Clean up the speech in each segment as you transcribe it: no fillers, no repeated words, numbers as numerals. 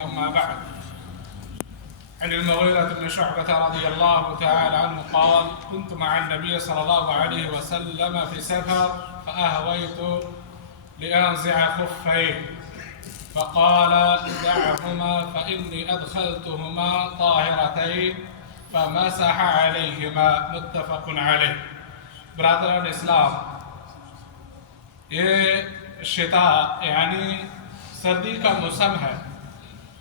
أما بعد، عن المغيرة بن شعبة رضي الله تعالى عنه قال: كنت مع النبي صلى الله عليه وسلم في سفر فأهويت لأنزع خفيه فقال: دعهما فإني أدخلتهما طاهرتين فمسح عليهما. متفق علیہ. برادران اسلام، یہ شتا یعنی سردی کا موسم ہے،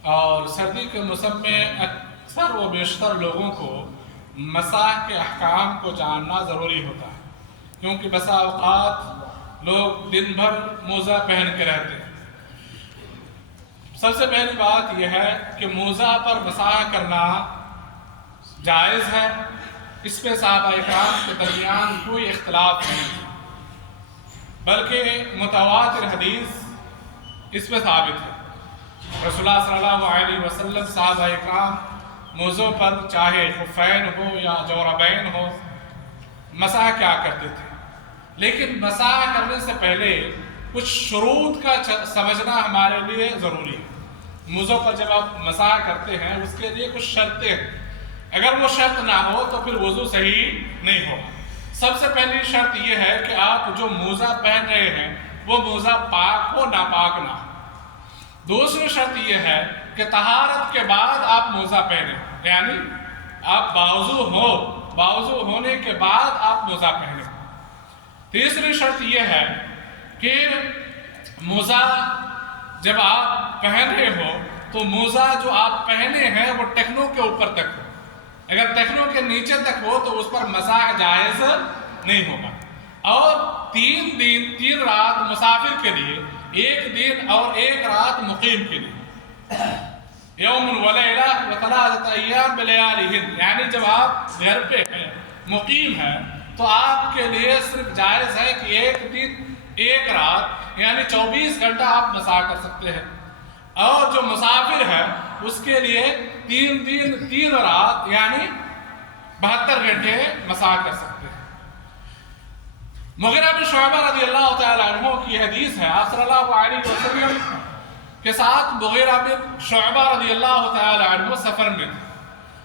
اور سردی کے موسم میں اکثر و بیشتر لوگوں کو مساح کے احکام کو جاننا ضروری ہوتا ہے، کیونکہ بسا اوقات لوگ دن بھر موزہ پہن کے رہتے ہیں. سب سے پہلی بات یہ ہے کہ موزہ پر مساح کرنا جائز ہے. اس پہ صحابہ کرام کے درمیان کوئی اختلاف نہیں، بلکہ متواتر حدیث اس پہ ثابت ہے. رسول اللہ صلی اللہ علیہ وسلم صحابہ کرام موزوں پر چاہے خفین ہو یا جوربین ہو مسح کیا کرتے تھے. لیکن مسح کرنے سے پہلے کچھ شروط کا سمجھنا ہمارے لیے ضروری ہے. موزوں پر جب آپ مسح کرتے ہیں اس کے لیے کچھ شرطیں ہیں. اگر وہ شرط نہ ہو تو پھر وضو صحیح نہیں ہوگا. سب سے پہلی شرط یہ ہے کہ آپ جو موزہ پہن رہے ہیں وہ موزہ پاک ہو، ناپاک نہ ہو. دوسری شرط یہ ہے کہ طہارت کے بعد آپ موزہ پہنیں، یعنی آپ باوضو ہونے کے بعد آپ موزہ پہنیں. تیسری شرط یہ ہے کہ موزہ جب آپ پہن رہے ہو تو موزہ جو آپ پہنے ہیں وہ ٹخنوں کے اوپر تک ہو. اگر ٹخنوں کے نیچے تک ہو تو اس پر مسح جائز نہیں ہوگا. اور 3 دن 3 رات مسافر کے لیے، 1 دن اور 1 رات مقیم کے لیے. یوم ولیلہ و3 ایام بلیالہن، یعنی جب آپ گھر پہ ہیں، مقیم ہیں، تو آپ کے لیے صرف جائز ہے کہ 1 دن 1 رات یعنی 24 گھنٹہ آپ مسح کر سکتے ہیں. اور جو مسافر ہے اس کے لیے 3 دن 3 رات یعنی 72 گھنٹے مسح کر سکتے ہیں. مغیرہ بن شعبہ رضی اللہ تعالی عنہ کی حدیث ہے. آپ صلی اللہ علیہ وسلم کے ساتھ مغیرہ بن شعبہ رضی اللہ تعالی عنہ سفر میں تھے.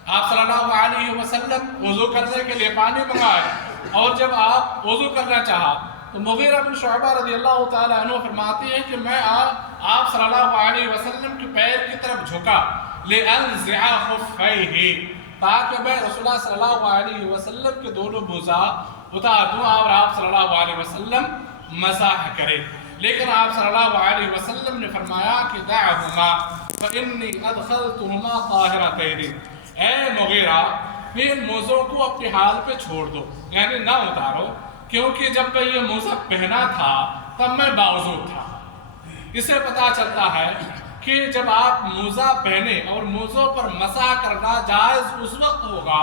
آپ صلی اللہ علیہ وسلم وضو کرنے کے لیے پانی منگائے، اور جب آپ وضو کرنا چاہا تو مغیرہ بن شعبہ رضی اللہ تعالی عنہ فرماتے ہیں کہ میں آپ صلی اللہ علیہ وسلم کے پیر کی طرف جھکا لِأَنزِعَ خُفَّيْهِ، تاکہ میں رسول اللہ صلی اللہ علیہ وسلم کے دونوں موزہ اتار دوں اور آپ صلی اللہ علیہ وسلم مسح کرے. لیکن آپ صلی اللہ علیہ وسلم نے فرمایا کہ دعهما فإني أدخلتهما طاهرتين، اے مغیرہ ان موزوں کو اپنے حال پہ چھوڑ دو، یعنی نہ اتارو، کیونکہ جب میں یہ موزہ پہنا تھا تب میں باوضو تھا. اس سے پتہ چلتا ہے کہ جب آپ موزہ پہنے اور موزوں پر مسح کرنا جائز اس وقت ہوگا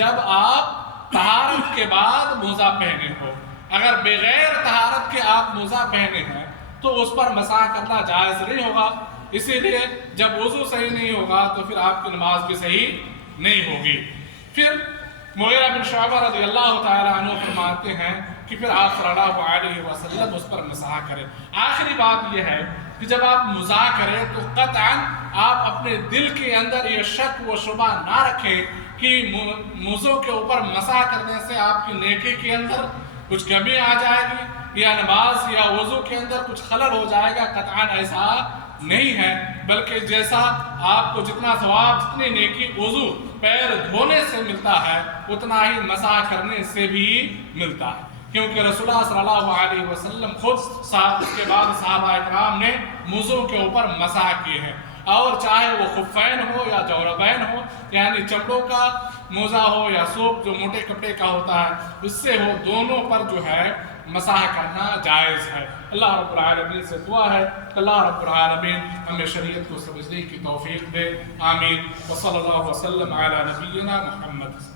جب آپ طہارت کے بعد موزہ پہنے ہو. اگر بغیر طہارت کے آپ موزہ پہنے ہیں تو اس پر مسح کرنا جائز نہیں ہوگا. اسی لیے جب وضو صحیح نہیں ہوگا تو پھر آپ کی نماز بھی صحیح نہیں ہوگی. پھر مغیرہ بن شعبہ رضی اللہ تعالی عنہ فرماتے ہیں کہ پھر آپ صلی اللہ علیہ وسلم اس پر مسح کریں. آخری بات یہ ہے کہ جب آپ مسح کریں تو قطعاً آپ اپنے دل کے اندر یہ شک و شبہ نہ رکھیں کہ موزوں کے اوپر مسح کرنے سے آپ کی نیکی کے اندر کچھ کمی آ جائے گی یا نماز یا وضو کے اندر کچھ خلل ہو جائے گا. قطعاً ایسا نہیں ہے، بلکہ جیسا آپ کو جتنا ثواب، جتنی نیکی وضو پیر دھونے سے ملتا ہے اتنا ہی مسح کرنے سے بھی ملتا ہے. کیونکہ رسول اللہ صلی اللہ علیہ وسلم خود اس کے بعد صحابہ اکرام نے موزوں کے اوپر مسح کیے ہیں. اور چاہے وہ خفین ہو یا جوربین ہو، یعنی چمڑوں کا موزہ ہو یا سوپ جو موٹے کپڑے کا ہوتا ہے اس سے ہو، دونوں پر جو ہے مسح کرنا جائز ہے. اللہ رب العالمین سے دعا ہے کہ اللہ رب العالمین ہمیں شریعت کو سمجھنے کی توفیق دے. آمین. وصلی اللہ وسلم علی نبینا محمد.